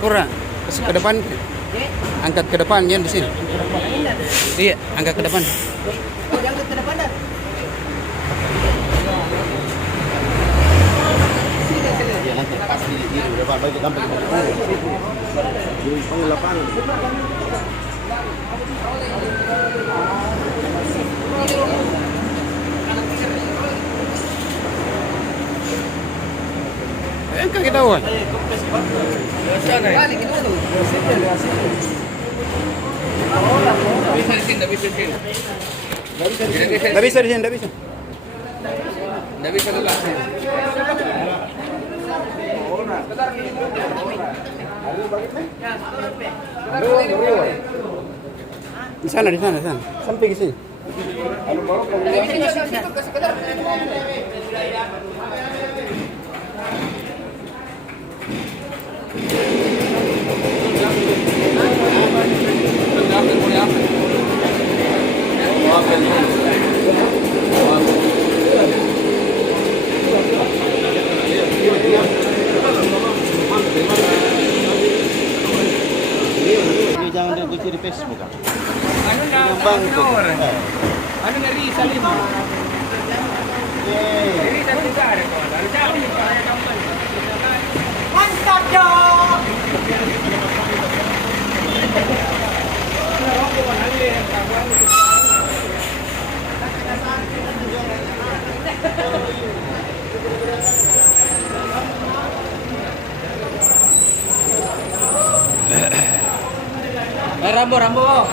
Kura. Kasih ke depan. Angkat ke depan ya di sini. Iya, angkat ke depan. Oh, diangkat ke depan dah. Iya, nanti pas di depan baik gampang. Di lapangan. Angkat kita wan. Balik itu dulu. Tidak bisa di sini, tidak bisa. Enggak bisa lepas. Di sana. Sampai ke sini. Jangan dikunci di Facebook kan. Anu ngeri salim. Ngeri salim juga ada kok. Dari jauh nih Pak, ada gambar. Mantap dong. Rambo.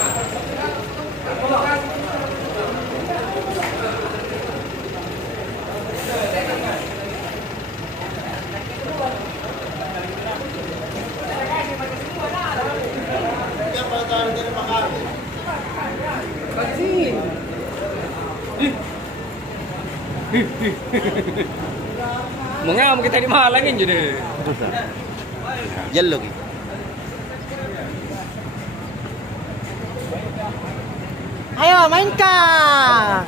Mengam kita dimalangin jadi. Yellow gitu. Ayo mainkan.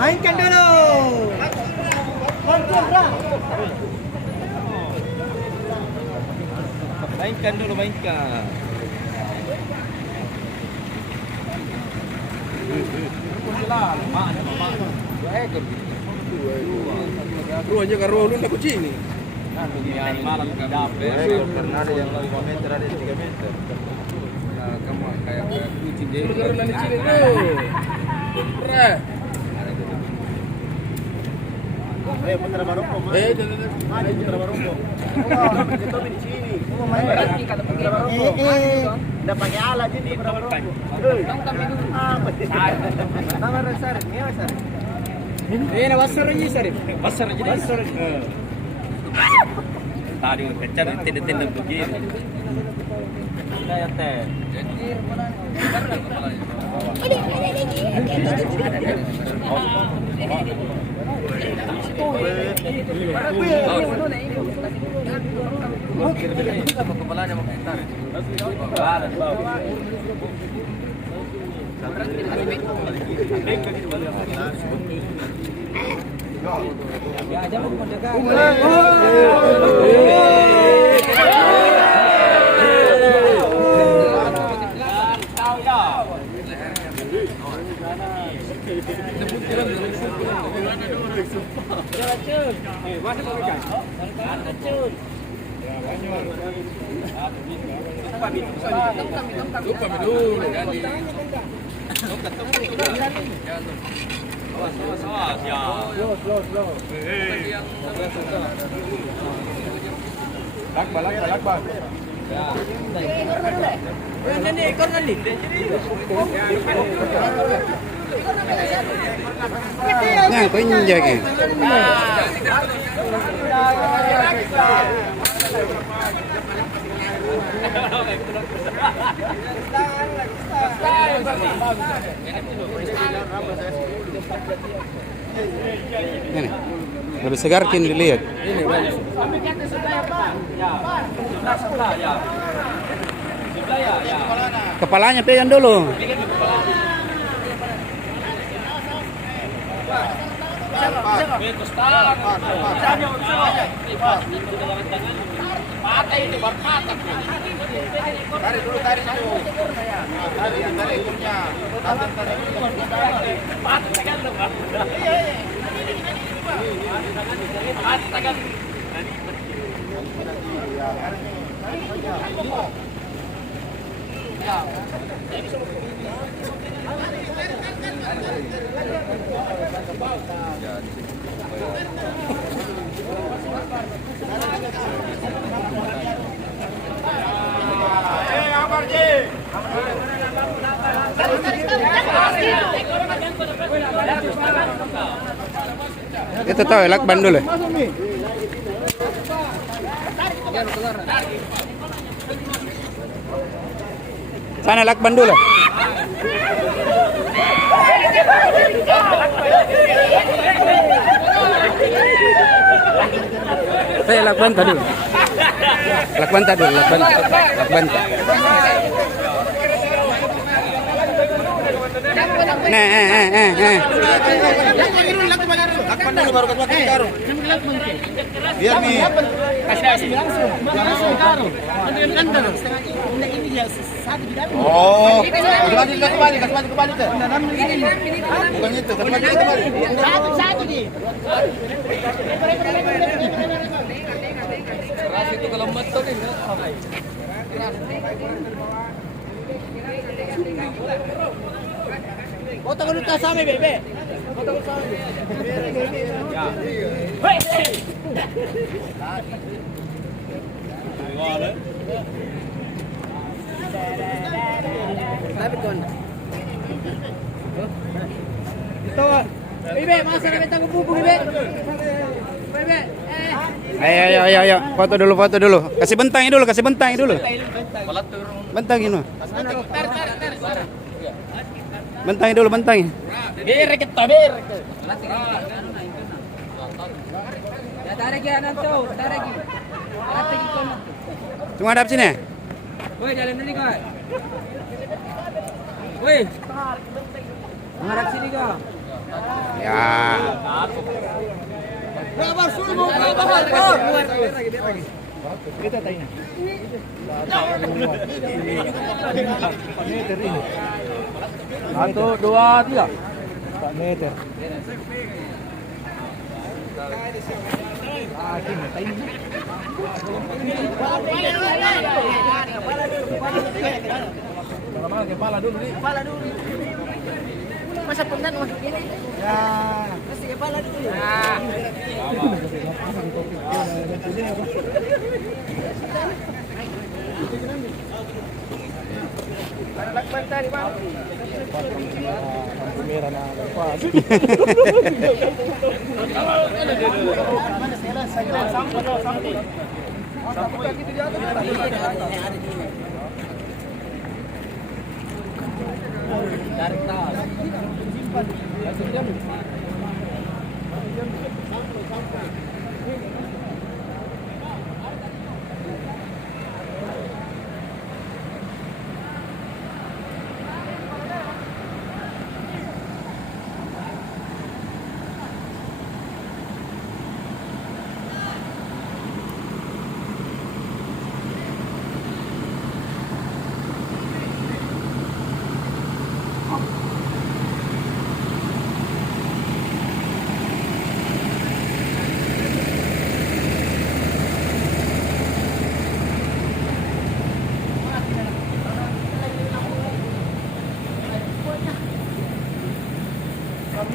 Mainkan dulu. Mainkan dulu. Dua aja karo lu nak kucing ni. Malam nggak dapet. Karena ada yang 5 meter, ada yang 3 meter. Kamu kayak kucing deh. Beneran di sini tuh. Putra Baroko. Mari Putra Baroko. Kita di sini. Udah pakai alat jadi Putra Baroko. Nama Sar, ini Sar. Ini wasar aja Sarif. Pasar jadi. Tadi kejar tindak begini. Kayak teh. Kepalanya mau ketar. Ya aja mau mendekat. Lupa dulu jadi. Awas ya. Slow. Lakbal. Ini ekor nanti. Nah, kau injak ni. Ini, lebih segar kini dilihat. Kepalanya pegang dulu. Tarik dulu. Tarik ekornya. Itu tahu ya, lakban dulu. Sana lakban dulu. Saya lakban tadi. Lakban tadi, lakban. Lakban dulu baru kasih karung. Biar nih. Oh, kembali ke. Bukan itu, kembali. Satu di. Keras itu kalau metu nih. Foto dulu tas sama bebe. Foto dulu sama. Ya. Hei. Tapi kon. Ito. Bebe, masa na bentang bubu bebe. Bebe. Ayo. Foto dulu. Kasih bentangnya dulu. Bentangin dulu. Bentangin dulu. Bir kita. Tarik ya nanti. Tunggu hadap sini. Woi, jalan dulu kau. Woi. Menghadap sini kau. Ya. Babar sul. Kita tanya. Satu, dua, tiga. 4 meter. Kepala dulu. Masa pendan masuk ini? Ya. Masih kepala dulu. Nah. Lakban tadi, Bang. Merah na lepas.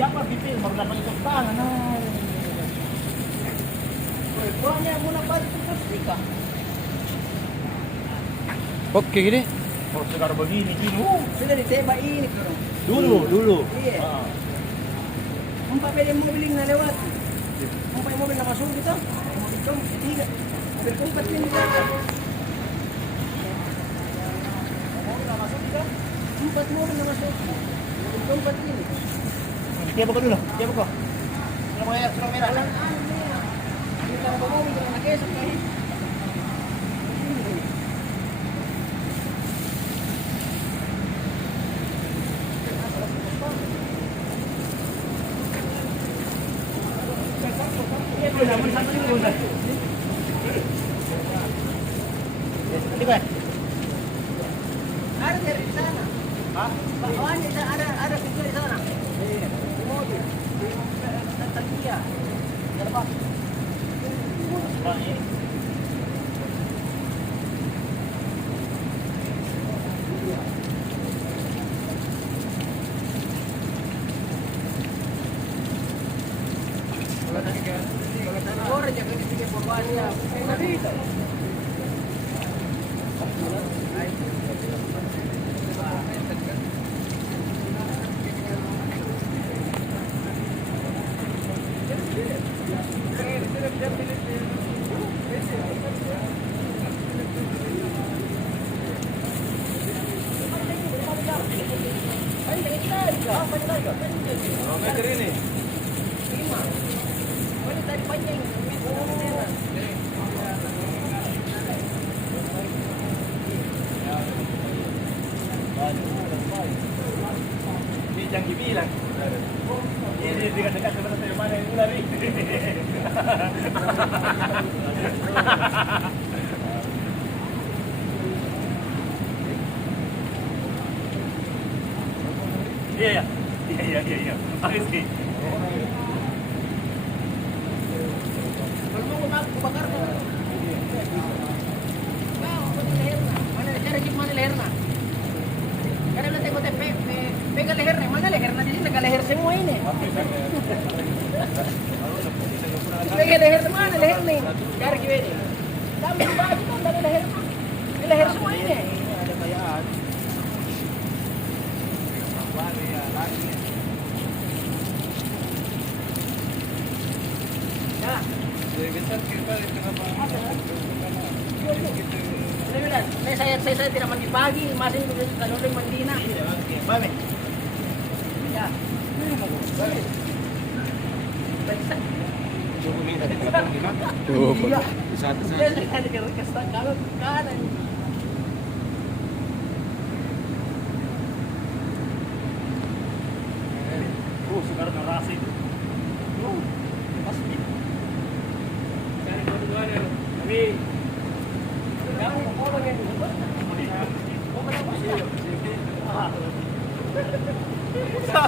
Siapa pipil baru dapat ikut tangan. Banyak muna balik ke Afrika. Oke gini. Oh, sekarang begini. Sudah ditembak ini bro. Dulu. Iya. Empat mobil yang lewat. Empat mobil yang masuk kita. Mobil itu tiga. Mobil keempat ini. Empat mobil yang masuk. Mobil keempat ini. Dia buka dulu. Sudah merah. Kita mobil yang pakai sekali. Di ba? Ada dari sana. Hah? Bawaan ada pintu di sana. Di mobil. Di Tankia. Ada Pak. Orang jaga di sini bawahnya. Jangan dibilang. Ini dekat-dekat sama saya mana yang lari. Iya. Makasih. Kalau mau bakar tuh. Mana cara jeep mana leherna? Karena nanti kau pegang lehernya, mana lehernya di sini nggak leher semua ini. Pegang leher mana leher nih? Cari gini. Tapi baju kan dari leher mah. Leher semua ini. Ada kayaan. Ya. Saya tidak mandi pagi, masih kalau mandi na. Baik. Ya. Tuh. Kalau kanan. Sekarang narasi itu. Pasti. Cari dua-dua deh. Tapi kamu orang yang Sa